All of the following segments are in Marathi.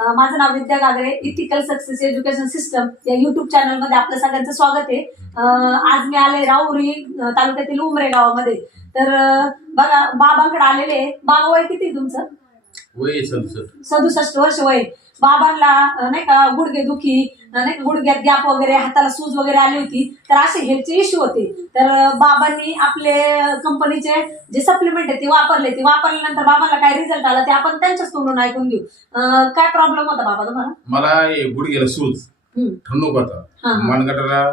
माझं नाव Vidya Gagare. Ethical success education system या युट्यूब चॅनल मध्ये आपलं सगळ्यांचं स्वागत आहे. आज मी आले राहुरी तालुक्यातील उमरे गावामध्ये. तर बघा बाबांकडे आलेले. बाबा वय किती तुमचं? वय 67 वर्ष वय. बाबांना नाही का गुडघे दुखी, नाही का गुडघ्यात गॅप वगैरे, हाताला सूज वगैरे आली होती. तर असे हेल्थचे इश्यू होते. तर बाबांनी आपले कंपनीचे जे सप्लिमेंट आहे ते वापरले. ते वापरल्यानंतर बाबांना काय रिझल्ट आला ते आपण त्यांच्याच तोंडून ऐकून घेऊ. काय प्रॉब्लेम होता बाबा तुम्हाला? मला गुडघ्याला सूज, ठणूक होता, मनगटाला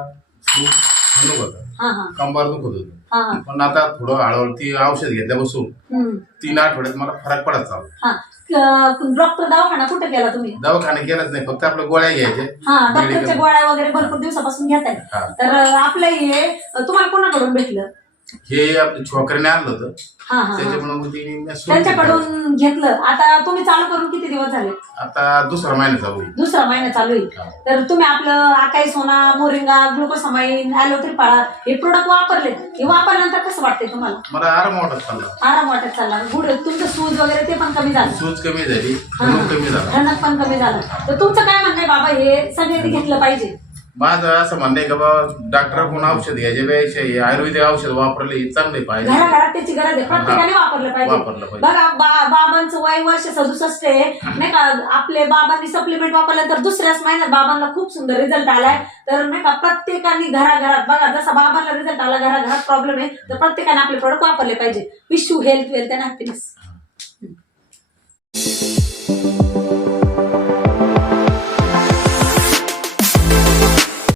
सूज, ठणूक होता, कंबर दुखत होतं. पण आता थोडं हळूहळू ती औषध घेतल्यापासून 3 आठवड्यात मला फरक पडत चालला. डॉक्टर दवाखाना कुठे गेला तुम्ही? दवाखाना केलाच नाही, फक्त आपल्या गोळ्या घ्यायच्या. डॉक्टरच्या गोळ्या वगैरे भरपूर दिवसापासून घेताय. तर आपलं हे तुम्हाला कोणाकडून भेटलं? हे आपल्या छोकरीने आणलं होतं, त्याच्यामुळे त्यांच्याकडून घेतलं. आता तुम्ही चालू करून किती दिवस झाले? आता दुसरा महिना चालू आहे. दुसरा महिना चालू आहे. तर तुम्ही आपलं आकाई सोना, मोरिंगा, ग्लुकोसामाइन, ॲलोथेरपाळा हे प्रोडक्ट वापरले. हे वापरल्यानंतर कसं वाटतंय तुम्हाला? मला आराम वाटत चालला. आराम वाटत चालला. गुड. तुमचं सूज वगैरे ते पण कमी झालं? सूज कमी झाली, ठणूक कमी झाला, ठणक पण कमी झालं. तर तुमचं काय म्हणणं आहे बाबा, हे सगळ्यांनी घेतलं पाहिजे? माझं असं म्हणणं आहे का बाबा, डॉक्टरकडून औषध घ्यायच्या वेळेस आयुर्वेदिक औषध वापरले चांगले पाहिजे. घराघरात त्याची गरज आहे, प्रत्येकाने वापरलं पाहिजे. बघा बाबांचं वय वर्ष 67 आहे नाही का. आपले बाबांनी सप्लिमेंट वापरल्यानंतर दुसऱ्याच महिन्यात बाबांना खूप सुंदर रिझल्ट आलाय. तर नाही का प्रत्येकाने घराघरात बघा, जसा बाबांना रिझल्ट आला, घराघरात प्रॉब्लेम आहे, तर प्रत्येकाने आपले प्रोडक्ट वापरले पाहिजे. Wish you health, wealth and happiness.